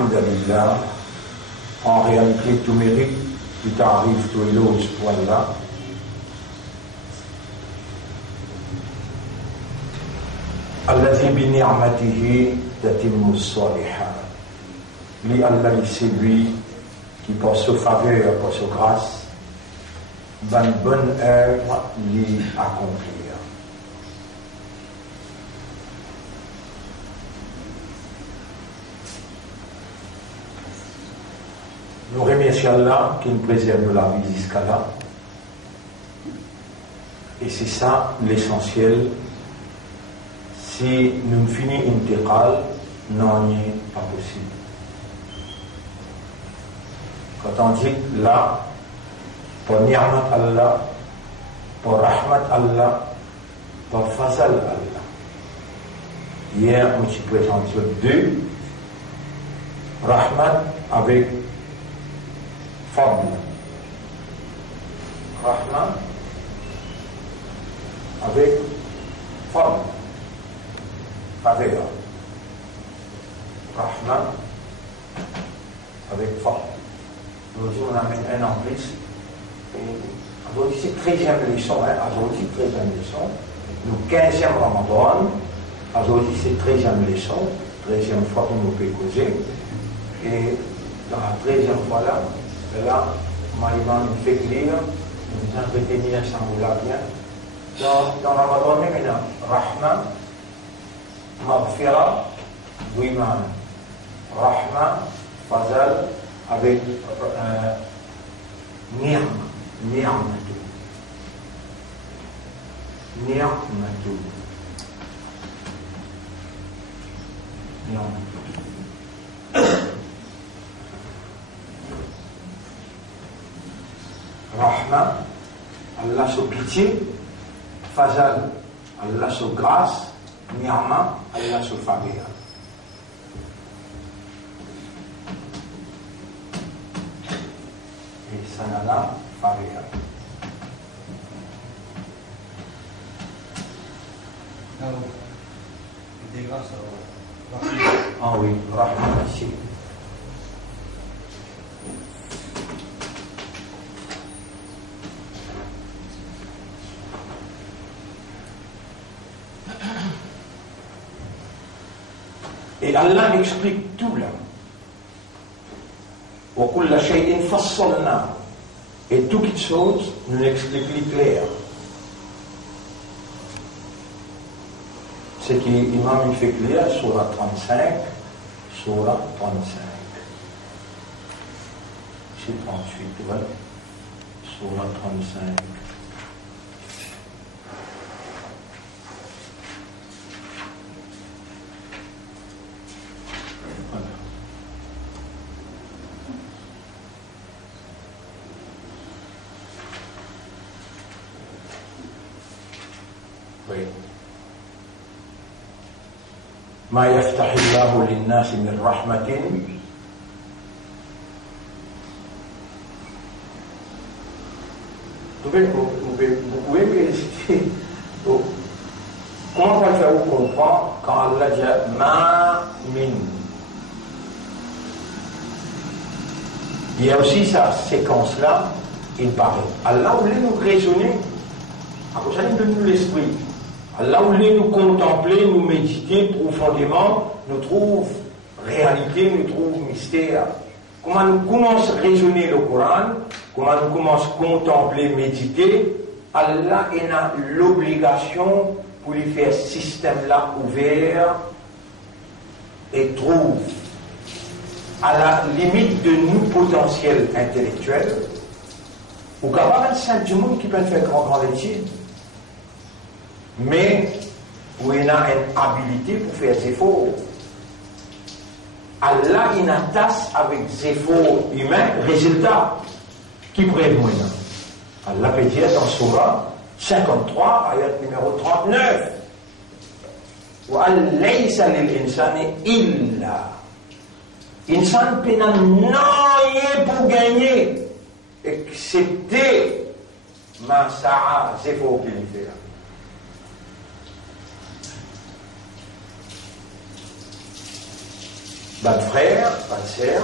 Alhamdulillah, en réalité, tout mérite, tout arrive, tout éloge pour Allah. Allazi bi ni'matihi tatimmu s-salihat. Li Allah, c'est lui qui, par sa faveur, par sa grâce, une bonne œuvre l'y accomplir. Nous remercions Allah qui nous préserve la vie jusqu'à là. Et c'est ça l'essentiel. Si nous finissons intégrale, non, n'est pas possible. Quand on dit là, pour ni'mat Allah, pour rahmat Allah, pour fazal Allah. Hier, on s'y présente deux. Rahmat avec fadl. Rahmat avec fadl. Faveur. Rahmat avec fadl. Aujourd'hui, on amène un en plus. Aujourd'hui, c'est 13e leçon. Aujourd'hui, 13e leçon. Nous, 15e Ramadan. Aujourd'hui, c'est 13e leçon. 13e fois que nous pouvons causer. Et dans la 13e fois là, Maïvan nous fait lire, nous entretenir ensemble là bien. Dans Ramadan, maintenant, Rahma, Maghfira, Wiman. Rahma, Fazal, avec Ni'ma, Ni'matu. Ni'matu. Rahma, Allah sa pitié. Fazal, Allah sa grâce. Ni'ma, Allah sa faveur. Et sanana, faveur. Ah oui, Rahma, ici. Et Allah explique tout là. وَكُلَّ شَيْءٍ فَصَّلْنَا. Et toute chose nous l'explique clair. Ce qui Imam fait clair, Surah 35, Surah 35. C'est 38, ouais. Surah 35. ما يفتح الله للناس من رحمة vous pouvez vérifier comment on va faire vous comprendre quand Allah dit ma min. Il y a aussi cette séquence là, il paraît Allah voulait nous raisonner, après ça il donne nous l'esprit. Allah voulait nous contempler, nous méditer profondément, nous trouve réalité, nous trouve mystère. Comment nous commençons à raisonner le Coran, comment nous commençons à contempler, méditer, Allah a l'obligation pour lui faire ce système-là ouvert et trouve à la limite de nous potentiel intellectuel, ou capable de saint du monde qui peut faire grand étude. Mais où il a une habilité pour faire des efforts. Allah il a tasse avec des efforts humains, résultat qui prévoit. Allah peut dire dans Surah 53, ayat numéro 39. وَأَنْ لَيْسَ لِلْإِنسَانِ إِلَّا. Insan peut rien pour gagner, excepté ma sa'a, c'est efforts qu'il fait là. votre frère, votre sœur,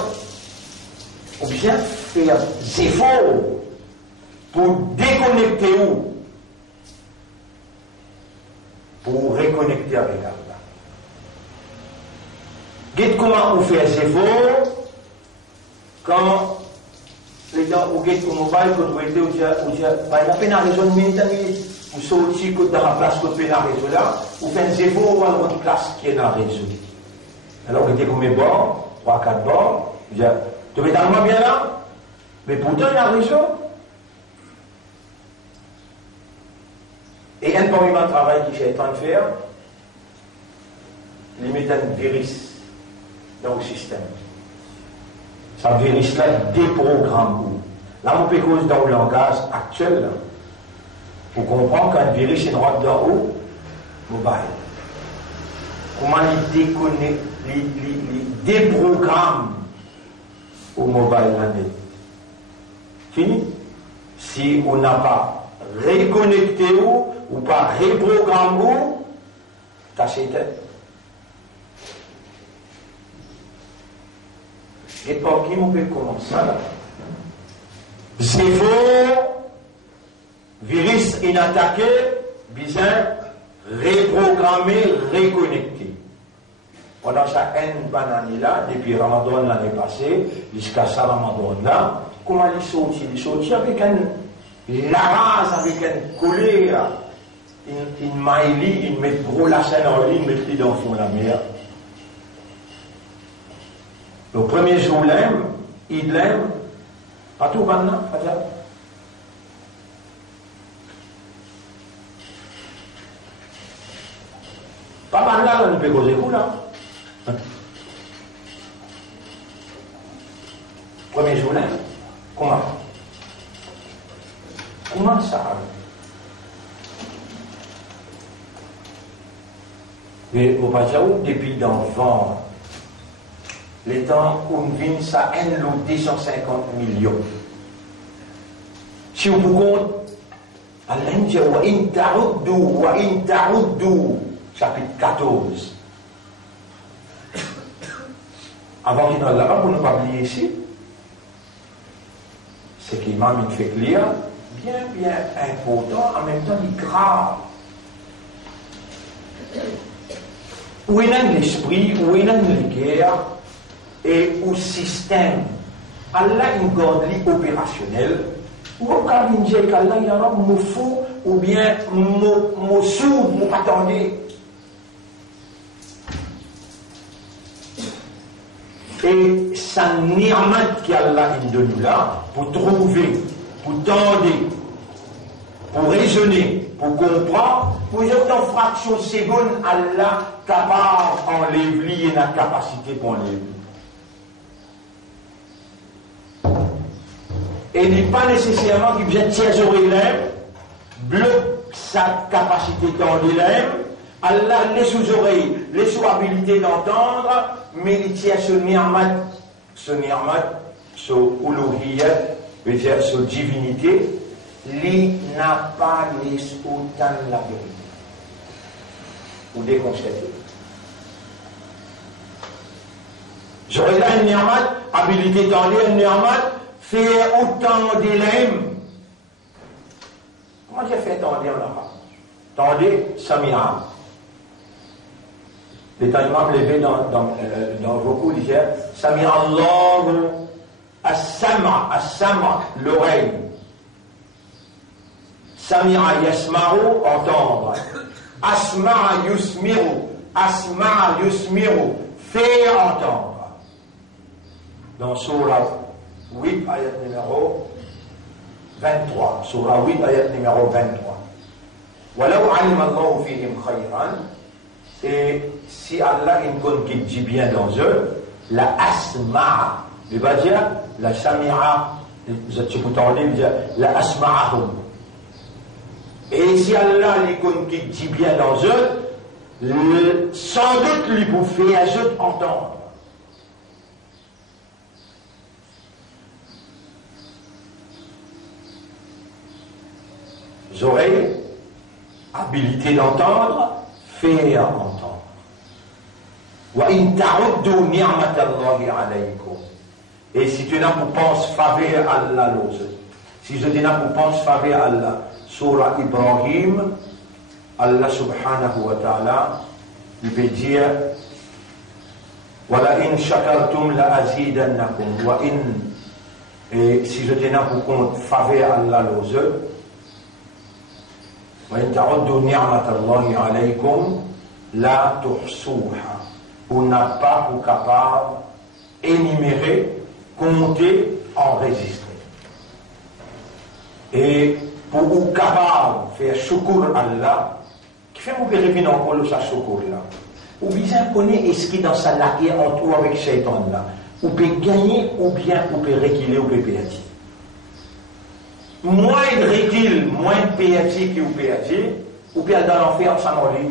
ou bien faire des efforts pour déconnecter vous, pour reconnecter avec Allah. Dites comment vous faites des efforts quand les gens vous guettent au mobile, quand vous êtes par exemple, vous raison de minute, vous sortez dans la place que vous faites la réseau là, vous faites des efforts pour avoir une place qui est dans la réseau. Alors vous êtes comme mes bords, 3-4 bords, vous dites, tu es tellement bien là, mais pourtant il y a un réseau. Et un premier travail que j'ai en train de faire, il met un virus dans le système. Ça virus là déprogramme. Là, on peut cause dans le langage actuel, là, pour comprendre qu'un virus est droit dans haut, mobile. Comment il déconnecte, il déprogramme au mobile l'année. Fini. Si on n'a pas reconnecté ou pas reprogrammé, tâchez tête. Et par qui on peut commencer là? C'est faux, virus inattaqué, bien reprogrammé, reconnecté. Pendant chaque année là, depuis Ramadan l'année passée, jusqu'à ça Ramadan là, comment il sortit? Il sortit avec la rage, avec une colère, une maïlie, il met gros la chaîne en ligne, il met dans le fond de la mer. Le premier jour, il l'aime, pas tout maintenant, pas ça. Pas mal là, on peut causer coup là. Premier jour, comment? Comment ça? Mais au Pachaou, depuis dans le vent, les temps où on vient, ça a 250 millions. Si vous comptez, Allah dit wa in ta'uddu, chapitre 14. Avant qu'il n'en là-bas, pour ne pas oublier ici, c'est qu'il m'a mis fait lire, bien important, en même temps, il grave. Où est l'esprit, où est la guerre, et au système, Allah une godly opérationnel, ou au cas où il qu'Allah y a un fou, ou bien mon sourd, mon attendez. Et ça ni'mat qu'Allah il donne là, pour trouver, pour tendre, pour raisonner, pour comprendre, pour dire dans fraction seconde, Allah capable d'enlever la capacité pour enlever. Et il n'est pas nécessairement qu'il vient tiers oreilles, bloque sa capacité d'entendre. Allah laisse aux oreilles, laisse aux habilités d'entendre, mais il tient ce ni'mat, ce uluhiyya, veut dire ce divinité, il n'a pas laissé autant la vérité. Vous déconstatez. J'aurais là un ni'mat, habilité d'entendre, un ni'mat, faire autant d'élèves. Comment j'ai fait entendre là? Tendez, Samira. Les imams levé dans beaucoup disaient Samira Allah as-sama, l'oreille. Samira yasma'u, entendre. Asma'a yusmiru, faire entendre. Dans Surah 8, ayat numéro 23. Surah 8, ayat numéro 23. Walau alim Allah fihim khayran. Et si Allah il dit bien dans eux, la asma'a, il va dire, la sami'a, tu peux entendre, il va dire, la asma'ahum. Et si Allah il dit bien dans eux, sans doute lui pour faire eux entendre. Oreilles, habilité d'entendre, faire entendre. Wa وَإِن تَعُدُّوا نِعْمَةَ اللَّهِ عَلَيْكُمْ. Et si tu n'as pour pense faveur Allah l'ose. Si je n'ai pour pense faveur Allah. Surah Ibrahim, Allah subhanahu wa ta'ala, il peut dire وَلَئِن شَكَرْتُمْ لَأَزِيدَنَّكُمْ وَإِن. Et si je n'ai pour compte faveur Allah l'ose. وَإِن تَعُدُّوا نِعْمَةَ اللَّهِ عَلَيْكُمْ لَا تُحْصُوهَا. On n'a pas pour capable énumérer, compter, enregistrer. Et pour vous capable de faire shukr Allah, qui fait vous vérifier encore le sa shukr là. Ou bien connaître ce qui est dans sa laquelle en tout avec Shaitan là. Ou peut gagner, ou bien ou peut reculer, ou peut perdre. Moins il recule, moins il perd que vous perdez, ou bien dans l'enfer sans mourir.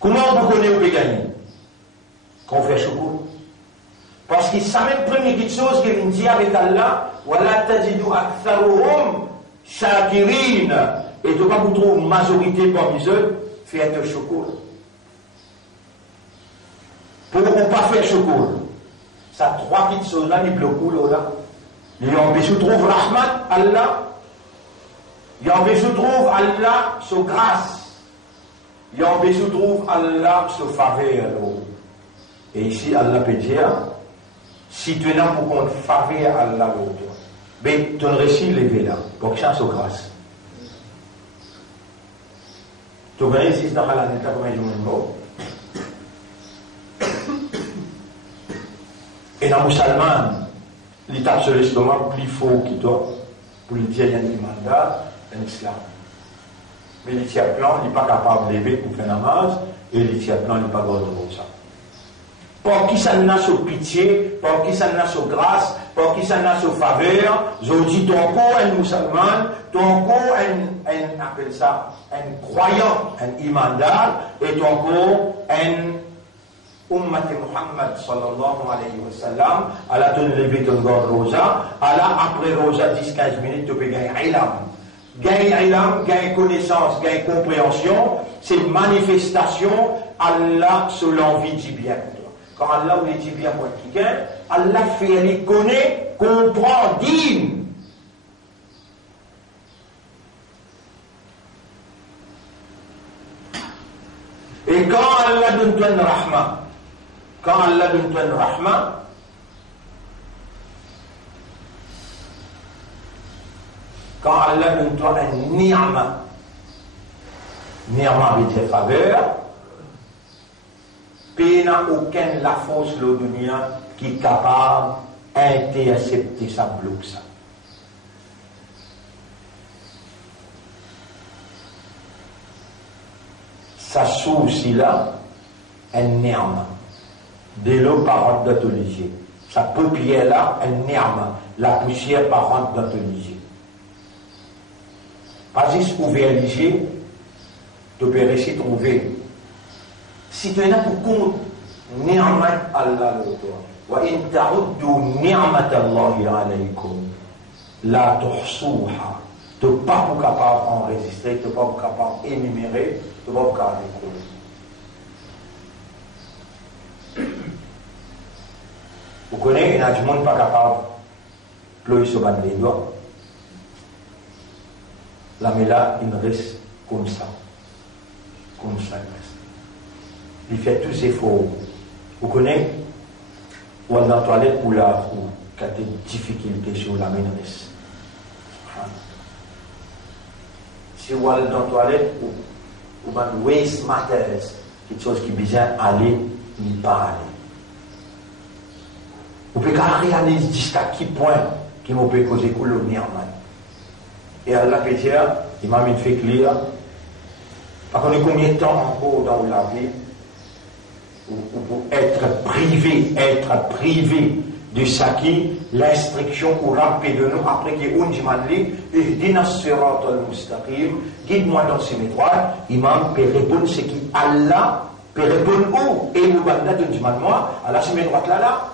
Comment vous connaissez ou peut gagner? Quand on fait shukr. Parce que ça même première chose qu'il dit avec Allah, وَلَا تَجِدُ أَكْثَرُهُمْ شَاكِرِينَ. Et tu vas vous trouver une majorité parmi eux, faire de shukr. Pour ne pas faire shukr. Ça trois petites choses là, ils bloquent là. Il empêche de trouver Rahmat, Allah. Il empêche de trouver Allah, sa grâce. Il empêche de trouver Allah, sa faveur. Et ici, Allah peut dire, si tu n'as pour compte faveur Allah l'autre, ben, tu réussis lever là, pour que ça soit grâce. Tu connais ici dans la neta comme un jour. Et dans le musulman, il tape sur l'estomac plus fort qu'il doit, pour lui dire qu'il y a un mandat, un islam. Mais les tiers plans, il n'est pas capable de lever pour faire namaz, et les tiers plans, il n'est pas capable de faire ça. Pour qui ça n'a sur pitié, pour qui ça n'a sur grâce, pour qui ça n'a sur faveur, je dis ton corps un musulman, ton corps un appelle ça, un croyant, un imandal, et ton corps un ummat Muhammad sallallahu alayhi wa sallam, à la ton lever ton gorge rosa, à la après rosa 10-15 minutes, tu peux gagner ilam. Gagner ilam, gagner connaissance, gagner compréhension, c'est manifestation, Allah sur l'envie du bien. Quand Allah vous dit bien pour quelqu'un, Allah fait les connaître, comprend, digne. Et quand Allah donne toi une rahma, quand Allah donne toi une rahma, quand Allah donne toi un ni'ma, ni'ma veut dire faveur, il n'y a aucune la force de dunia qui est capable d'intercepter ça, bloque ça. Ça souci là, un ni'ma. De l'eau par d'atelier. Sa paupière là, un ni'ma. La poussière par d'atelier. Pas juste ouvrir les yeux, tu peux réussir à trouver. Si tu es là pour compte, ni'mat Allah l'autre. وَإِن تَعُدُّوا نِعْمَةَ اللَّهِ عَلَيْكُمْ لَا تُحْصُوهَا. Tu n'es pas capable d'enregistrer, tu n'es pas capable d'énumérer, tu n'es pas capable d'écouter. Vous connaissez, il y a du monde pas capable de pleurer sur les doigts. Là, mais là, il reste comme ça. Comme ça, il reste. Il fait tous ses efforts. Vous connaissez, ou dans la toilette ou là, ou qui a des difficultés sur la maîtrise. Si vous allez dans la toilette, ou dans le waste matters, quelque chose qui besoin aller, il pas aller. Vous pouvez réaliser jusqu'à quel point qui vous peut causer colonie en main. Et Allah peut dire, il m'a mis fait clair, par contre, combien de temps encore dans la vie, pour être privé de ça qui l'instruction ou rappel de nous après que on dit ihdina siratal mustaqim, guide-moi dans ces droits. Imam peut répondre ce qui Allah peut répondre où et nous va là de moi à la semaine droite là.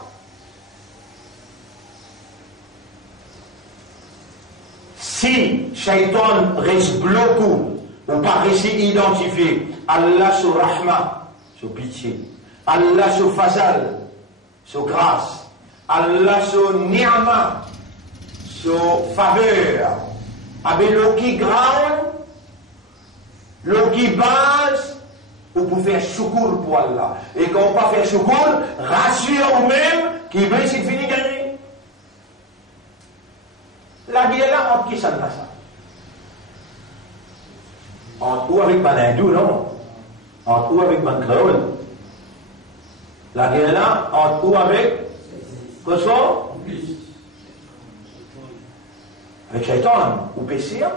Si Shaitan reste bloqué ou pas réussi identifier Allah sur rahma, sur pitié, Allah su fazal, su grâce, Allah su ni'ma, su faveur, avec l'eau qui grande, l'eau qui base, ou pour faire choukour pour Allah. Et quand on va faire choukour, rassure vous-même qu'il veut c'est fini gagner. La guerre là, entre qui ça ne va ça? Entre ou avec ban hindou, non? Entre ou avec ban créole? La guerre là, entre ou avec quoi ça? Avec Shaitan, ou Pessia?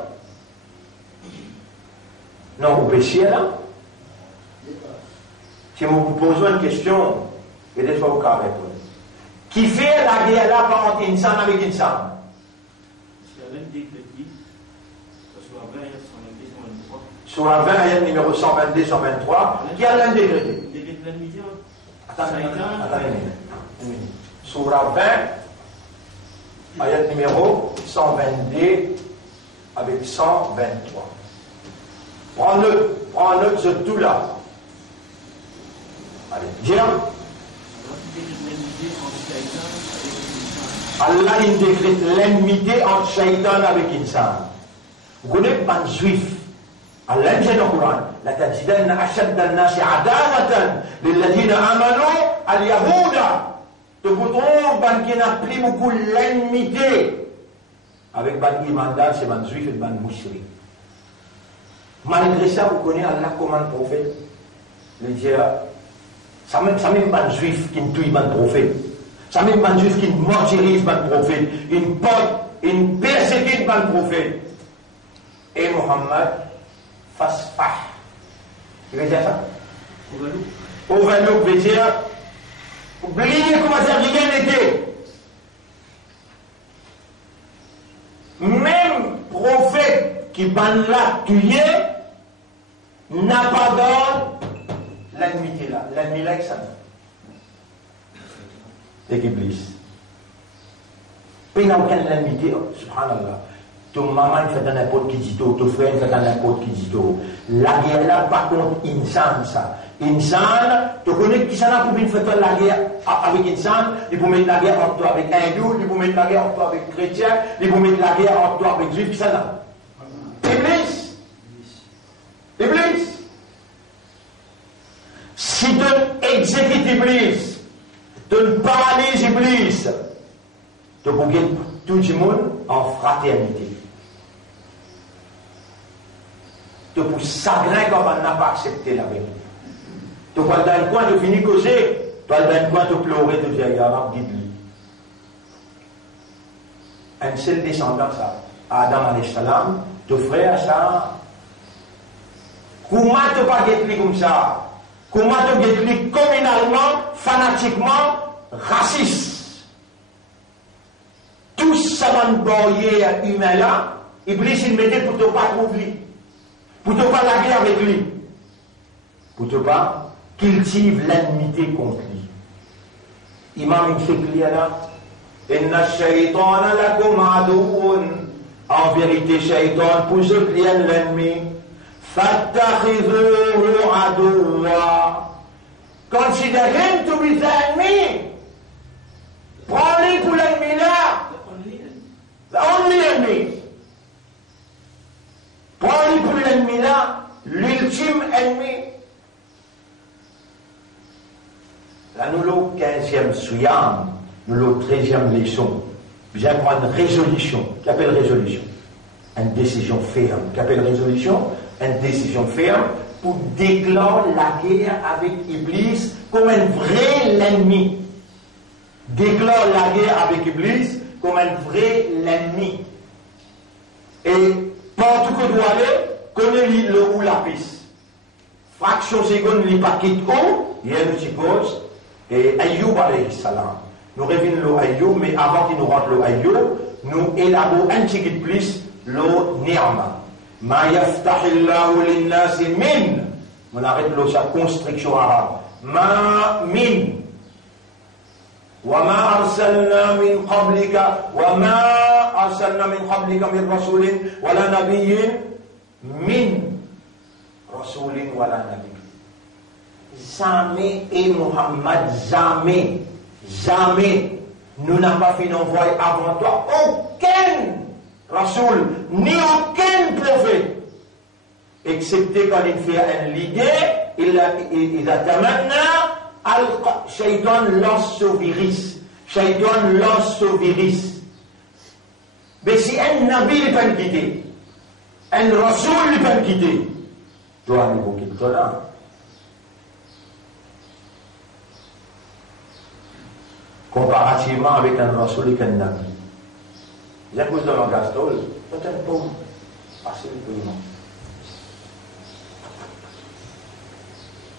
Non, ou Pessia là? Si vous vous posez une question, et des fois vous pouvez répondre. Qui fait la guerre là par entre insan avec insan? Sur la 20, ayat numéro 122-123, qui a l'un décrété? Attendez une minute. Sur la 20, ayat numéro 122 avec 123. Prends-le ce tout là. Allez, dire. Allah il décrète l'enmité entre Shaitan avec Insan. Vous connaissez pas juif? Allah dit dans le Coran, la tajidanna ashadda an-nasi adawatan lilladhina amanu al-yahuda. Tu vous trouves ban qui n'a pris beaucoup l'enmité avec ban imandan, c'est ban juif et ban mouchri. Malgré ça, vous connaissez Allah comme un prophète. Le dire, ça même ban juif qui ne tue ban prophète. Ça même ban juif qui ne martyrise ban prophète. Une pote, une persécute ban prophète. Et Muhammad fasfah. Tu veux dire ça? Overlook veut dire oubliez comment ça rien n'était. Même prophète qui ban l'a tué n'a pas d'ordre l'ennemi là. L'ennemi là, ça. C'est qu'Iblis. Il n'a aucun ennemi, subhanallah. Ton maman il fait n'importe qui dit tout, ton frère il fait n'importe qui dit tout. La guerre là, par contre, insan ça. Insan, tu connais qui ça n'a pour faire la guerre avec insan, il peut mettre la guerre entre toi avec hindou, il peut mettre la guerre entre toi avec chrétien, il peut mettre la guerre entre toi avec juif, qui ça n'a. Iblis. Iblis. Si tu exécutes Iblis, tu paralyses Iblis, tu peux gagner tout le monde en fraternité. Tu peux s'agréer comme on n'a pas accepté la vérité. Tu peux dans le coin, tu finis causer, tu vas dans le coin, tu pleurer, tu dis, Yarab, dis-lui. Un seul descendant, ça, Adam alayhi salam, ton frère, ça, comment tu pas guetter comme ça? Comment tu guetter communalement, fanatiquement, raciste? Tout ça va envoyer humain là, Iblis il mettait pour te pas trouver, pour te pas la guerre avec lui, pour te pas cultive l'ennemité contre lui. Imam il fait clair là, inna shaytana lakum aduun, en vérité shaytan pour ce client l'ennemi, fattakhidhuhu aduwa, consider him to be the enemy, prends-le pour l'ennemi là. The only enemy. Prends-le pour l'ennemi là, l'ultime ennemi. Là, nous l'avons 15e souyam, nous l'avons 13e leçon. J'aime prendre une résolution. Qu'appelle résolution? Une décision ferme. Qu'appelle résolution? Une décision ferme pour déclarer la guerre avec Iblis comme un vrai ennemi. Déclare la guerre avec Iblis comme un vrai l'ennemi. Et partout que doit aller, connaît le ou la piste. Fraction seconde, il pas quitte où, il y a une petite pause. Et Ayyub alayhi salam. Nous revenons le Ayyub, mais avant qu'il nous rentre le Ayyub, nous élaborons un petit peu plus le ni'ma. Ma yaftahillahu linnasi min. On arrête sa construction arabe. Ma min. وما أرسلنا من قبلك وما أرسلنا من قبلك من رسول ولا نبي من رسول ولا نبي. jamais, et Muhammad, jamais, jamais, nous n'avons pas fait envoyer avant toi aucun Rasoul, ni aucun prophète, excepté quand il fait une idée, il a tamanna, Shaitan lance ce virus. Shaitan lance ce virus. Mais si un nabi n'est pas quitté, un Rasoul n'est pas quitté, doit aller au Kiltola. Comparativement avec un Rasoul et un nabi. J'ai cause de l'engastol, c'est un pauvre, assez paiement.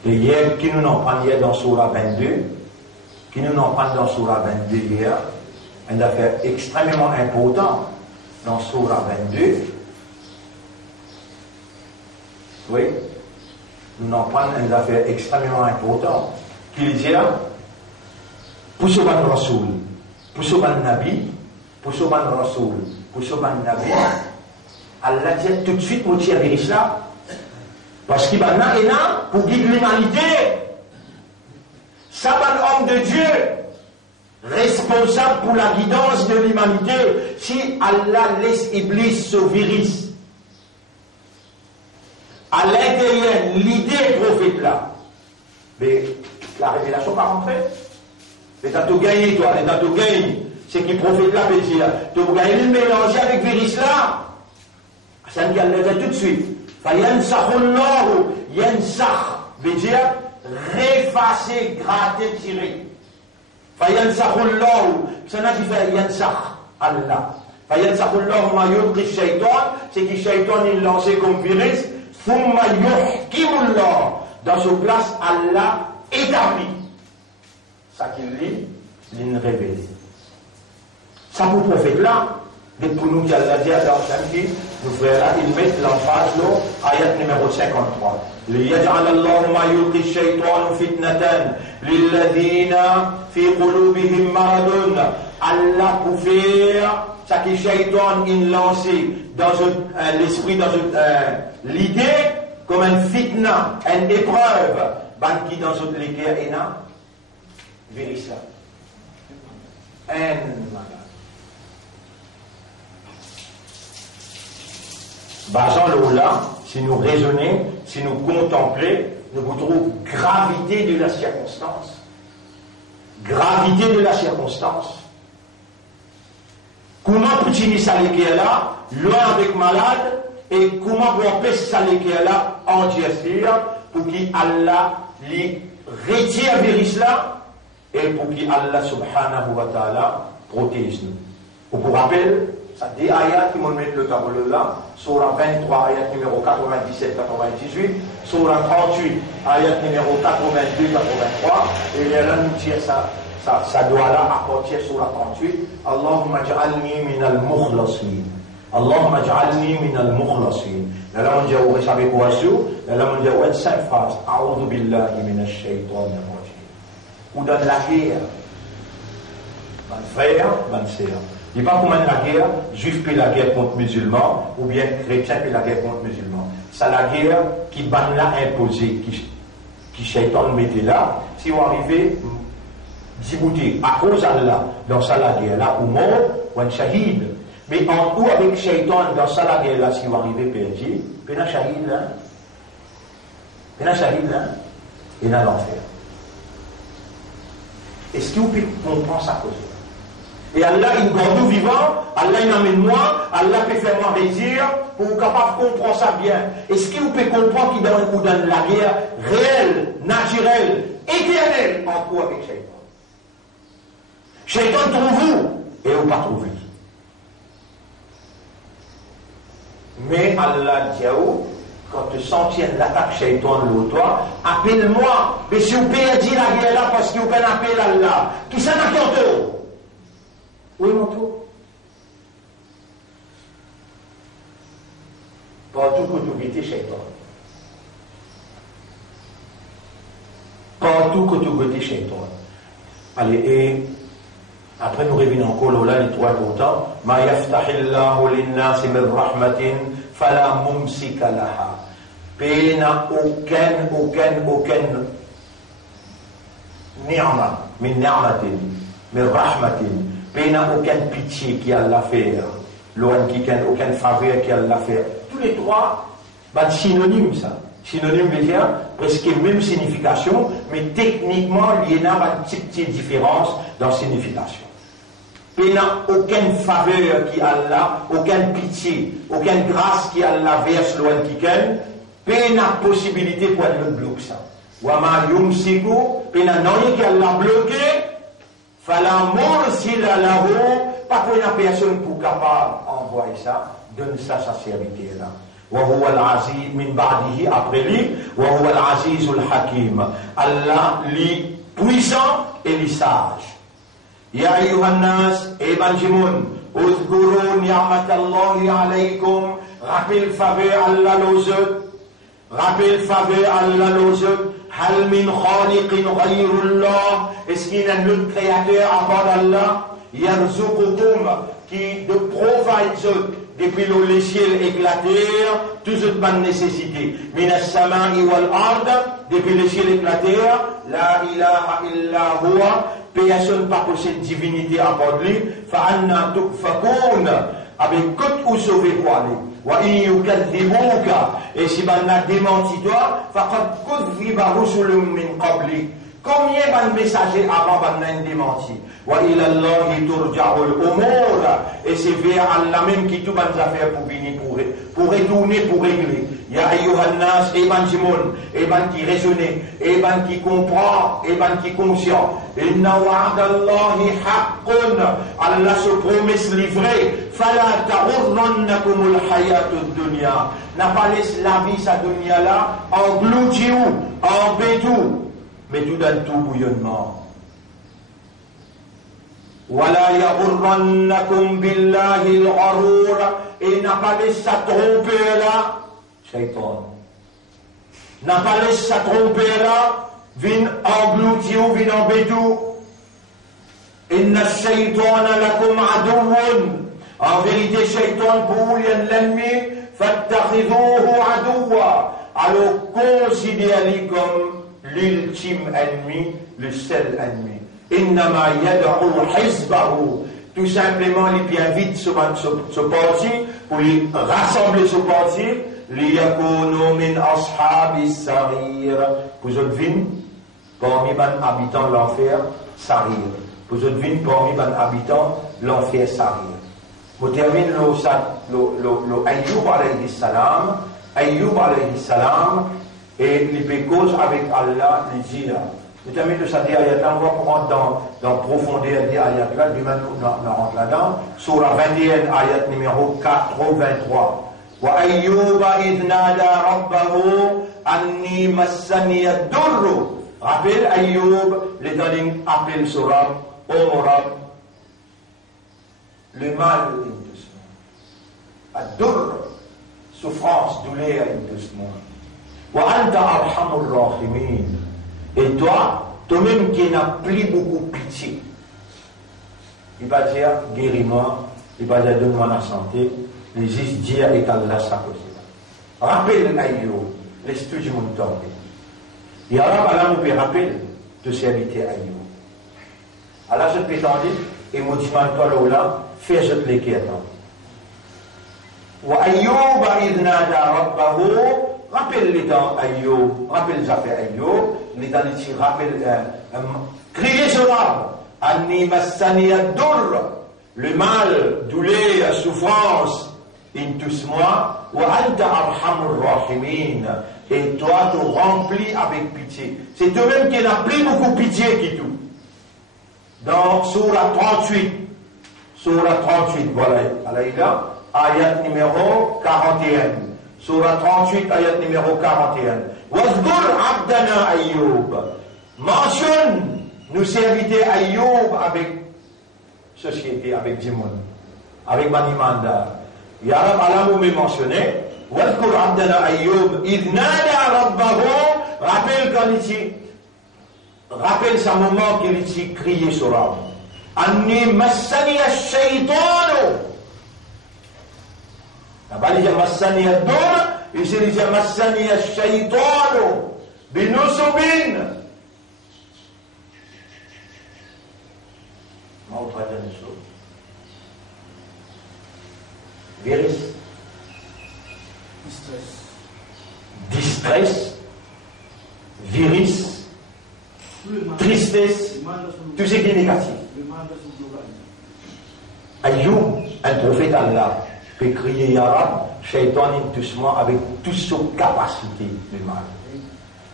Et hier, qui nous en prend hier dans Surah 22, qui nous en prend dans Surah 22 hier, une affaire extrêmement importante dans Surah 22. Oui, nous en prend une affaire extrêmement importante. Qui dit, pour ce ban Rasoul, pour ce ban Nabi, pour ce ban Rasoul, pour ce ban Nabi, Allah dit tout de suite, mon tir là. Parce qu'il va là pour guider l'humanité. Ça va l'homme de Dieu, responsable pour la guidance de l'humanité. Si Allah laisse Iblis ce virus à l'intérieur, l'idée prophète là, mais la révélation va rentrer. Mais t'as tout gagné, toi, t'as tout gagné. C'est qui prophète là, mais tu vas gagner le mélanger avec le virus là. Ça nous dit tout de suite. Fayansakhullahu yansakh veut dire réfasser, gratter, tirer. Fayansakhullahu, ça n'a pas fait yansakh Allah. Fayansakhullahu ma yulqi shaitan, c'est que shaitan il lancé comme virus. Thumma yuhkimullah, dans ce place Allah établit. Ça qu'il lit, il révèle. Ça pour prophète là. Et pour nous, Allah dit dans Shanti, nous frères là, ils mettent l'emphase, ayat numéro 53. لِيَجْعَلَ اللَّهُ مَا يُلْقِي الشَّيْطَانُ فِتْنَةً لِلَّذِينَ فِي قُلُوبِهِمْ مَرَضٌ. Allah pour faire ça que Shaitan il lancé dans l'esprit, dans l'idée, comme un fitna, une épreuve, qui dans l'équerre est là, vérissa. Basant le là, si nous raisonnons, si nous contemplons, nous retrouvons gravité de la circonstance. Gravité de la circonstance. Comment peut-il ça l'équerre là, loin avec malade, et comment pour empêcher ça l'équerre là, en dire pour qu'Allah lui retire le virus là, et pour qu'Allah subhanahu wa ta'ala protège nous. Ou pour rappel, ça des ayats qui vont mettre le tableau là, Surah 23, ayat numéro 97-98, Surah 38, ayat numéro 82-83, et là nous tire ça doit là à partir de Surah 38, Allahumma ja'alni min al-mukhlasin. Allahumma ja'alni min al-mukhlasin. Là on dit, vous savez quoi sur? Là on dit, ouais, 5 phrases. A'udhu billahi minash shaytanir rajim. Ou dans la guerre. Ban frère, ban sœur. Il n'y a pas comment la guerre, juif fait la guerre contre musulmans, ou bien chrétien fait la guerre contre musulmans. C'est la guerre qui ban l'a imposée, qui Shaitan mettait là. Si vous arrivez, Djibouti, à cause d'Allah, dans ça la guerre là, ou mort, ou un shahid. Mais en où avec Shaitan, dans ça la guerre là, si vous arrivez perdu, puis un shahid là, et dans l'enfer. Est-ce que vous pouvez comprendre ça cause? Et Allah, il garde nous vivants, Allah, il amène moi, Allah peut faire moi réussir, pour vous capable de comprendre ça bien. Est-ce que vous pouvez comprendre qu'il donne un coup dans la guerre réelle, naturelle, éternelle, en quoi avec Shaitan? Shaitan trouve vous, et vous pas trouvé. Mais Allah dit, quand tu sens l'attaque Shaitan de toi, appelle-moi. Mais si vous perdez la guerre là, parce que vous pouvez appeler Allah, qui s'en a tantôt? Oui, mon tour. Partout que tu goûtes Shaitan. Partout que tu goûtes Shaitan. Allez, et après nous revenons encore là, les trois importants. Ma yaftahillahu linnasi min rahmatin fala mumsika laha. Pena aucun ni'ma, min ni'matin, min rahmatin. Il n'y a aucune pitié qui a la faire. Aucune faveur qui a la faire. Tous les trois, synonyme ça. Synonyme veut dire presque même signification, mais techniquement, il y a une petite différence dans la signification. Il n'y a aucune faveur qui a là, aucune pitié, aucune grâce qui a la verse loin qui ken, il n'y a possibilité pour le bloquer ça. Wama yumsiku, il n'y a rien qui a la bloqué, fala mursila lahu, pas pour une personne pour capable envoyer ça, donne ça sa serviteur là. وهو العزيز من بعده après lui وهو العزيز الحكيم Allah li puissant et li sage. يا أيها الناس إبنجمون اذكروا نعمة الله عليكم rappel faveur Allah l'autre rappel faveur Allah l'autre هل من خالق غير الله est-ce qu'il y a un autre créateur à part d'Allah يرزقكم qui de provide depuis le ciel éclaté, toutes les bonnes nécessités. Minas samai wal ard, depuis le ciel éclaté, la ilaha illa huwa, personne pas possède divinité à part lui, fa'anna tukfakoun, avec côte ou sauvé pour aller. Wa in yukadhibuka, et si ban n'a démenti toi, faqad kudhiba rusulun min qablik. Combien de messagers avant ban démenti? Wa ila Allahi turja'ul umur, et c'est vers Allah même qui tout ban affaires pour venir pour retourner pour régler. Ya ayyuhan nas, eban jimon, eban qui raisonne, eban qui comprend, eban qui conscient. Inna wa'adallahi haqqun, Allah se promesse livrée. Fala ta'urrannakumul hayatud dunya. N'a pas laissé la vie sa dunya là englouti ou en bétou. Mais tout dans tout bouillonnement. Wala yagurrannakum billahi al-gharur, et n'a pas laissé sa tromper là, shaitan. N'a pas laissé sa tromper là, vin englouti ou vin embêtou. Inna shaitana lakum adouun. En vérité, shaitan pour vous, il y a l'ennemi, fattakhidhuhu adouwa. Alors considérez-le comme l'ultime ennemi, le seul ennemi. Innama yad'u hizbahu. Tout simplement, il invite ce parti pour lui rassembler ce parti. Liyakunu min ashabis sarir. Pour eux vin parmi les habitants de l'enfer sarir. Pour eux vin parmi les habitants de l'enfer sarir. Pour terminer le Ayyub alayhi salam. Ayyub alayhi salam. Et les pécos avec Allah, les dit là. Nous terminons de cette ayat-là, on va rentrer dans profondeur des ayats-là, demain on rentre là-dedans. Sur la 21e ayat numéro 83. Wa ayyuba idh nada rabbahu anni massani ad-durru. Rappel Ayyub, les derniers appellent sur Rab, ô Rab, le mal est doucement. Ad-durr, souffrance, douleur est doucement. Wa anta arhamur rahimin. Et toi-même qui n'as plus beaucoup pitié, il va dire guéris-moi, il va dire donne-moi la santé, il juste dire et Allah sa cause. Rappelle Ayyub, laisse-tu du monde tomber. Et alors, Allah nous peut rappeler de serviteur Ayyub. Allah je peux t'en dire, et moi dis-moi toi là, fais je te l'équerre. Wa Ayyuba idh nada rabbahu. Rappelle les temps Ayyub, rappelle les affaires Ayyub, les temps ici, rappelle, criez sur l'arbre, Anni massani ad-durr, le mal, douleur, souffrance, in tous moi, wa anta arhamur rahimin, et toi tu remplis avec pitié. C'est toi-même qui n'a plus beaucoup pitié qui tout. Dans Surah 38, voilà, là, ayat numéro 41. Surah 38, ayat numéro 41. Wazgur abdana Ayyub. Mentionne nous serviteurs Ayyub avec société, avec Jimoun, avec Manimanda. Ya Rab, Allah vous m'a mentionné. Wazgur abdana Ayyub. Idh nada rabbahu. Rappelle quand il rappelle ce moment qu'il dit crié sur l'arbre. Anni massani ash-shaytanu. Là-bas, il dit massani ad-dur, ici il dit massani ash-shaytanu, binusubin. troisième chose. Virus. Distress. Virus. Tristesse. Tout ce qui est négatif. Ayoub, un prophète Allah, peut crier Yarab, Shaitan est doucement avec toute sa capacité de mal.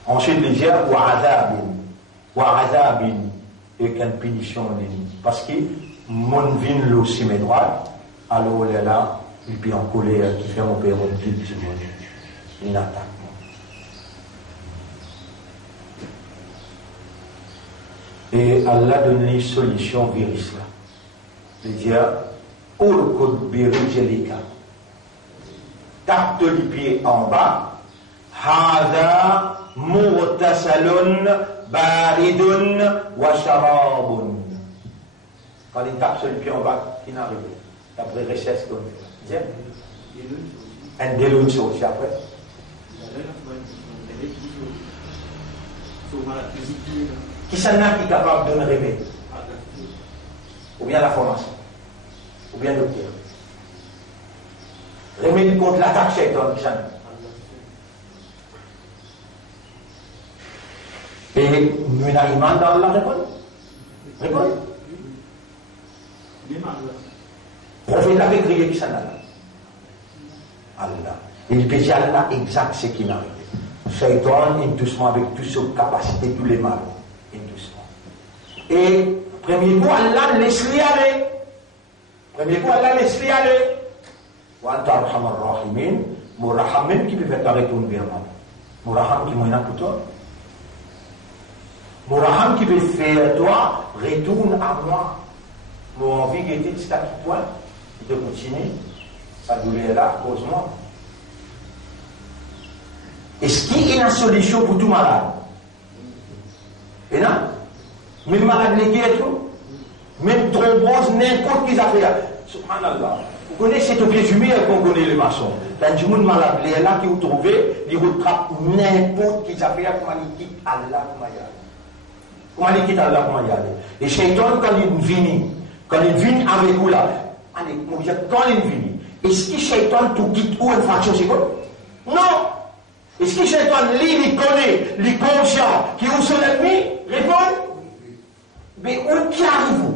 Ensuite, il dit wa azabin, et qu'une punition parce que mon vin l'eau si mes droits, alors il est là, il peut en colère, qui fait mon père au pied du monde. Il attaque. Et Allah donne une solution virus là. Il dit Urkud birijlika. Tape les pieds en bas. Hada mughtasalun baridun wa sharabun. Quand il tape sur le pied en bas, qui n'arrive pas. Après richesse qu'on fait. Un déloun aussi après. Qui s'en a qui est capable de me rêver? Ou bien la formation, ou bien le docteur. Remède contre l'attaque shaitan qui s'en a. Et nous n'arrivons dans la réponse. Réponse. Le prophète avait crié qui s'en a là. Allah. Il peut dire Allah exact ce qui m'arrive. Shaitan est doucement avec toute sa capacité, tous les mal. Et premier coup, Allah laisse-lui aller. Premier coup, Allah laisse-lui aller. Wa anta arhamar rahimin, Mouraham qui peut faire arrêter une birman. Mouraham qui m'a pour toi. Mouraham qui peut faire toi, retourne à moi. Mon envie qui était de ce point, de continuer, sa douleur là, cause-moi. Est-ce qu'il y a une solution pour tout malade? Et non? Même malade légué et tout, même thrombose, n'importe qui affaire. Subhanallah. Vous connaissez cet objet humain qu'on connaît les maçons. Dans du monde malade, les là qui vous trouvez, ils rattrapent n'importe qui affaire, comment ils quittent Allah, comment ils quittent Allah, comment ils allent. Et Shaitan, quand il vient avec vous là, allez, quand il vient, est-ce que Shaitan tout quitte où une faction, c'est quoi? Non! Est-ce que Shaitan, lui, il connaît, il est conscient, qui est où son ennemi? Répondez! Mais où qui arrive?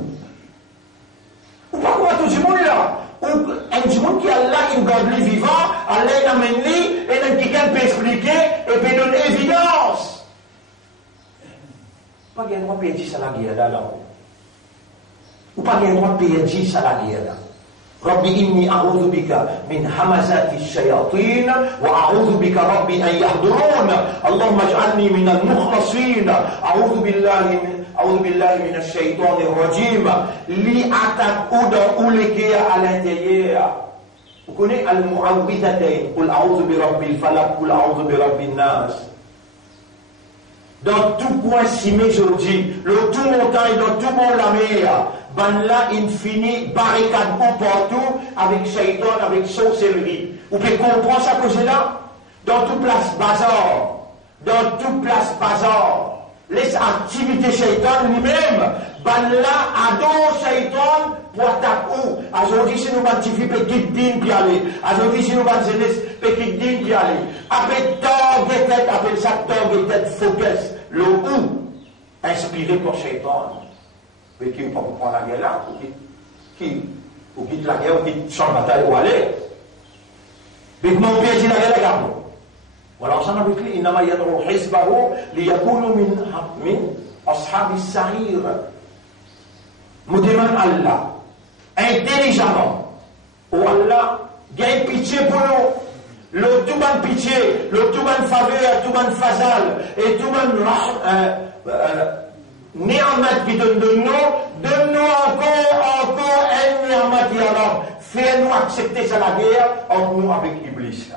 Ou pas comment tout le monde là? Ou un du monde qui est là, il garde lui vivant, Allah il amène lui, et donc quelqu'un peut expliquer et peut donner évidence. Pas qu'il y a un droit de payer ça la guerre là. Ou pas qu'il y a un droit de payer ça la guerre là. ربي إني أعوذ بك من همزات الشياطين وأعوذ بك ربي أن يحضرون اللهم اجعلني من المخلصين أعوذ بالله من الشيطان الرجيم لي أتاك أودا أولكي à l'intérieur. Vous connaissez al-mu'awwidatayn قل أعوذ برب الفلق قل أعوذ برب الناس. Dans tout coin simé aujourd'hui, le tout montagne, dans tout monde la mer, ben là, il finit barricade partout avec shaitan, avec sorcellerie. Vous pouvez comprendre ça que c'est là? Dans toute place bazar, les activités shaitan lui-même, ben là, adore shaitan pour attaquer. Aujourd'hui, si nous identifions petit din puis aller. Aujourd'hui, si nous identifions petit din puis aller. Après target, appelle ça target focus. Le où, inspiré par shaitan. Mais qui ne peut pas prendre la guerre là, ou quitte la guerre, ou quitte champ de bataille, ou aller. Mais comment on peut dire la guerre, regarde. Voilà, ensemble avec lui, إنما يدعو حزبه ليكونوا من أصحاب السعير. Nous demandons Allah, intelligemment, oh Allah, gagne pitié pour nous. Le tout bon pitié, le tout bon faveur, tout bon fazal, et tout bon ni'mat qui donne-nous encore un ni'mat ya Rab. Fais-nous accepter ça la guerre entre nous avec Iblis.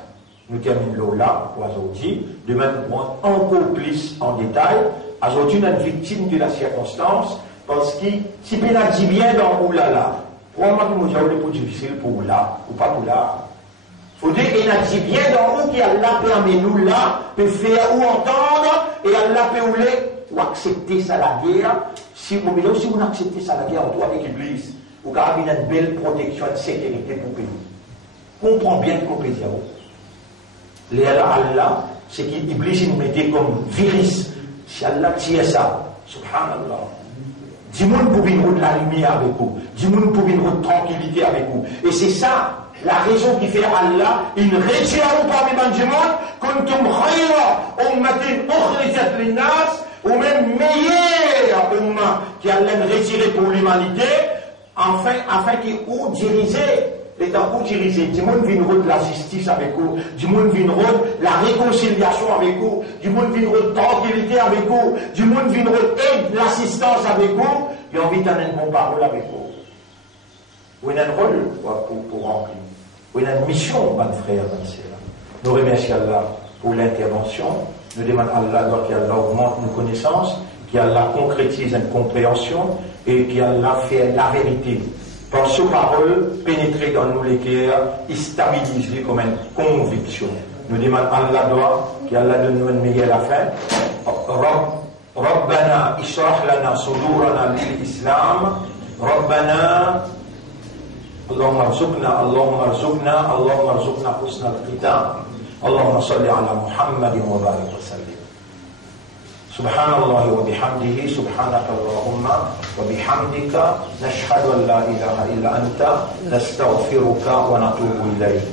Nous terminons là pour aujourd'hui. Demain, nous prendrons encore plus en détail. Aujourd'hui, nous sommes victimes de la circonstance parce que si on a dit bien dans Oulala, probablement que nous avons plus difficile pour Oula ou pas pour là. Il faut dire qu'il a dit bien dans où qui Allah permet nous là, peut faire ou entendre et Allah peut ou accepter ça la guerre. Si vous acceptez ça la guerre, on doit avec Iblis. Ou garder une belle protection et sécurité pour le pays. Comprends bien ce qu'on peut dire. Les Allah, c'est qu'Iblis nous mettait comme virus. Si Allah tire ça, subhanallah. Dis-moi pour venir de la lumière avec vous. Dis-moi pour venir de tranquillité avec vous. Et c'est ça, la raison qui fait Allah, il retire parmi les gens, kuntum khayra ummatin ukhrijat linnas, ou même meilleur umma qui Allah retiré pour l'humanité, afin qu'il ou diriger. L'état où diriger, du monde vient de la justice avec vous, du monde vient de la réconciliation avec vous, du monde vient de tranquillité avec vous, du monde vient de aide, l'assistance avec vous, et envie d'en une bonne parole avec vous. Vous avez un rôle pour remplir. Vous avez une mission, mon frère, mon sœur. Nous remercions Allah pour l'intervention. Nous demandons à Allah qu'Allah augmente nos connaissances, qu'Allah concrétise une compréhension et qu'Allah fait la vérité. Par ces paroles, pénétrer dans nous les cœurs, et stabiliser comme une conviction. Nous demandons à Allah qu'Allah donne nous une meilleure affaire. ربنا اشرح لنا صدورنا للإسلام ربنا اللهم ارزقنا حسن الختام اللهم صل على محمد وبارك وسلم سبحان الله وبحمده سبحانك اللهم وبحمدك نشهد أن لا إله إلا أنت نستغفرك ونتوب إليك.